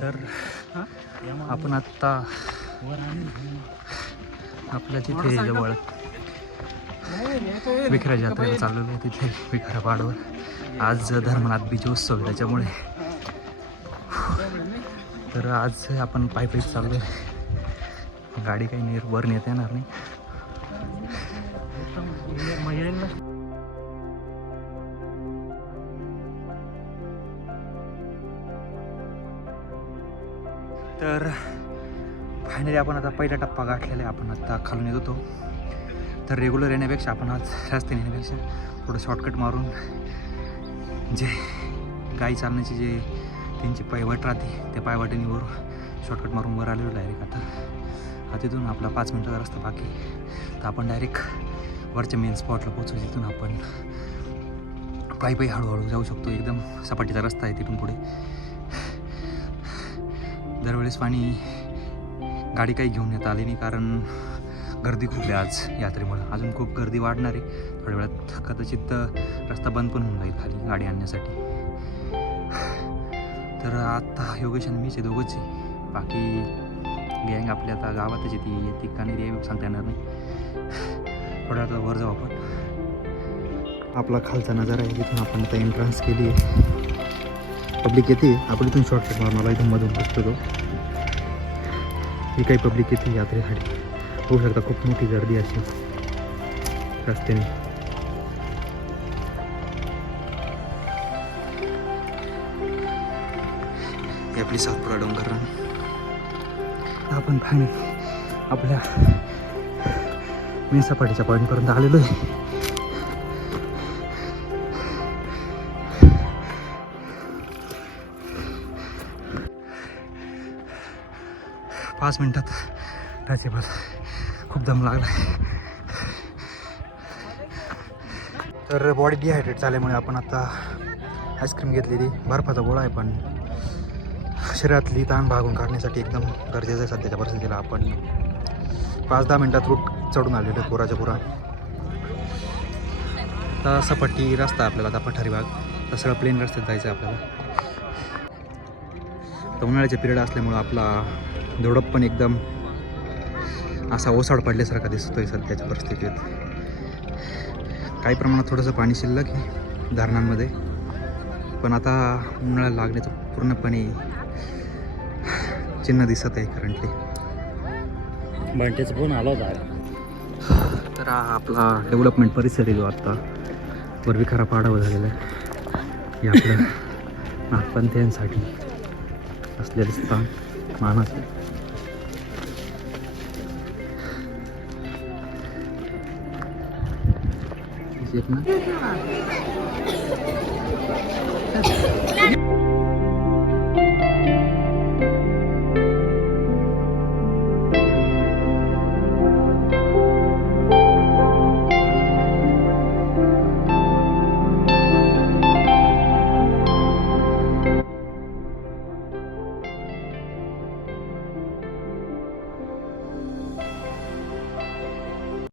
तर आपण आत्ता आपल्या तिथे जवळ विखरा जत्रेला चाललेलो आहे. तिथे विखरा पाडवर आज धर्मनाथ बीजोत्सव आहे त्याच्यामुळे. तर आज आपण पायी चाललो आहे. गाडी काही नाही वर नेता येणार नाही. तर फायनली आपण आता पहिला टप्पा गाठलेला आहे. आपण आता खालून येत होतो. तर रेग्युलर येण्यापेक्षा आपण आज रस्त्याने येण्यापेक्षा थोडं शॉर्टकट मारून जे गाई चालण्याची जे त्यांची पायवाट राहते त्या पायवाटेनीवर शॉर्टकट मारून वर आलेलो डायरेक्ट. आता तिथून आपला 5 मिनटाचा रस्ता बाकी. तर आपण डायरेक्ट वरच्या मेन स्पॉटला पोहोचू. तिथून आपण पायी हळूहळू जाऊ शकतो. एकदम सपाटीचा रस्ता आहे तिथून पुढे. दरवेळेस पाणी गाडी काही घेऊन येता आली नाही कारण गर्दी खूप आहे आज यात्रेमुळे. अजून खूप गर्दी वाढणार आहे. थोड्या वेळात कदाचित रस्ता बंद पण होऊन जाईल खाली गाडी आणण्यासाठी. तर आत्ता योगेश आणि मीच आहे, दोघंच आहे. बाकी गँग आपल्या आता गावातच येते का नाही ते सांगता येणार नाही. थोड्या वेळात वर जाऊ आपण. आपला खालचा नजारा आहे. तिथून आपण आता एंट्रन्स केली आहे. पब्लिक येते. आपण इथून शॉर्टकट मारून मला इथून मधून बसतो. ही काही पब्लिक येते यात्रेसाठी. होऊ शकता खूप मोठी गर्दी अशी रस्त्याने. ही आपली सातपुडा डोंगर रान. आपण फायनली आपल्या मेन सपाटीच्या पॉईंटपर्यंत आलेलो आहे. 5 मिनिटात टचेबल. खूप दम लागला. तर बॉडी डिहायड्रेट झाल्यामुळे आपण आता आईस्क्रीम घेतलेली. बर्फाचा गोळा आहे पण शरीरातली ताण भागून काढण्यासाठी एकदम गरजेचं आहे सध्याच्या परिस्थितीला. आपण 5-10 मिनिटात रूट चढून आलेलो आहे पुराच्या पुरा. आता सपाटी रस्ता आपल्याला आता पठारी भाग. तर सगळं प्लेन रस्त्यात जायचं आहे आपल्याला. तर उन्हाळ्याचा पिरियड असल्यामुळं आपला झोडप पण एकदम असा ओसाड पडल्यासारखा दिसतोय सध्याच्या परिस्थितीत. काही प्रमाणात थोडंसं पाणी शिल्लक आहे धरणांमध्ये. पण आता उन्हाळ्याला लागण्याचं पूर्णपणे चिन्ह दिसत आहे करंटली. बंटेच पण आलो होता. तर हा आपला डेव्हलपमेंट परिसर आहे जो आत्ता वर विखरा पाडावा झालेला आहे. हे आपलं नागपंथीयांसाठी असलेलं स्थान मानाचं.